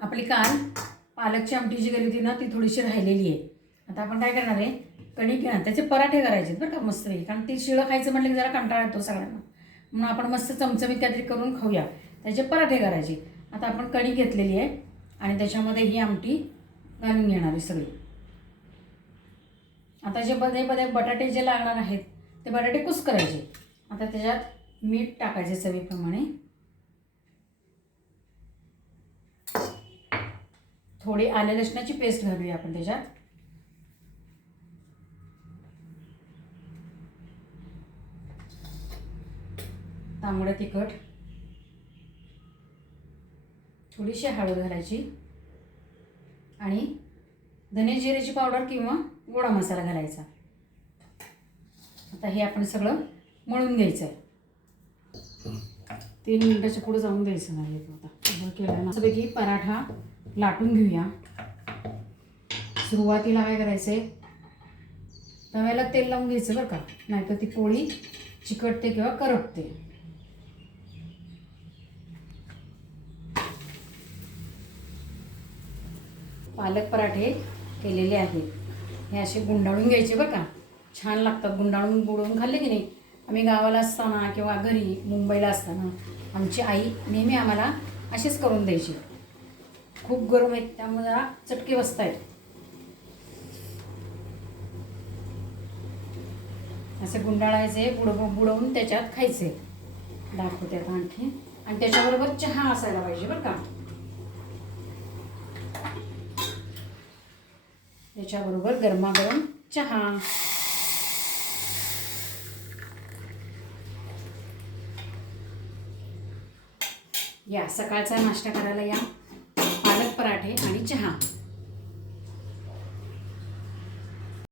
आपली काल पालकची आमटी जी केली होती ना ती थोडीशी राहिलेली आहे. आता आपण काय करणार आहे, कणिक आहे ना त्याचे पराठे करायचे बरं का मस्तपैकी. कारण ती शिळं खायचं म्हटलं की जरा कंटाळा येतो सगळ्यांना, म्हणून आपण मस्त चमचमीत काहीतरी करून खाऊया. त्याचे पराठे करायचे. आता आपण कणिक घेतलेली आहे आणि त्याच्यामध्ये ही आमटी घालून घेणार आहे सगळी. आता जे बटाटे जे लागणार आहेत ते बटाटे कुस करायचे. आता त्याच्यात मीठ टाकायचे चवीप्रमाणे, थोडी आले लसणाची पेस्ट घालूया आपण त्याच्यात, तांबडं तिखट, थोडीशी हळद घालायची आणि धने जिऱ्याची पावडर किंवा गोडा मसाला घालायचा. आता हे आपण सगळं मळून घ्यायचं आहे. 3 मिनिटाच्या पुढे जाऊन द्यायचं नाही येतो. आता केला मस्तपैकी पराठा लाटून घेऊया. सुरुवातीला काय करायचं आहे, तव्याला तेल लावून घ्यायचं बरं का, नाहीतर ती पोळी चिकटते किंवा करपते. पालक पराठे केलेले आहेत, हे असे गुंडाळून घ्यायचे बरं का, छान लागतात. गुंडाळून बुडवून खाल्ले की नाही. आम्ही गावाला असताना किंवा घरी मुंबईला असताना आमची आई नेहमी आम्हाला असेच करून द्यायची. खूप गरम आहेत त्यामुळे जरा चटके बसत आहेत. असे गुंडाळायचे, बुडवून त्याच्यात खायचे. दाखवते आता आणखी. आणि त्याच्याबरोबर चहा असायला पाहिजे बरं का. त्याच्याबरोबर गरमागरम चहा. या सकाळचा नाश्ता करायला या, पालक पराठे आणि चहा.